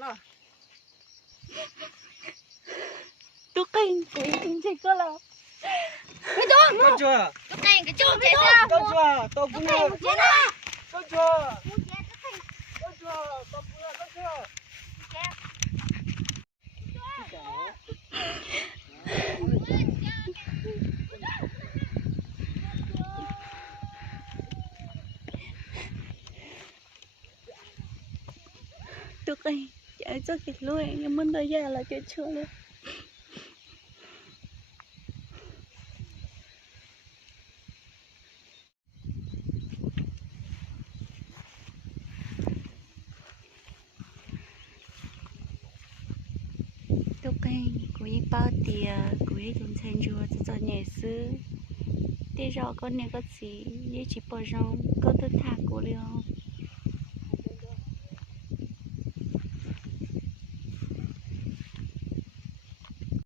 了。都跟鬼进去过了。别动！高脚，都跟一个就这下。高脚，到不了，接着。高脚，高脚，到不了，高脚。都跟也做给路，也没得呀了，就错了。都跟古一包tiền，古一种餐桌子做夜市，đi rõ con này có gì, như chỉ bỏ rong, có tôi thả cổ liền.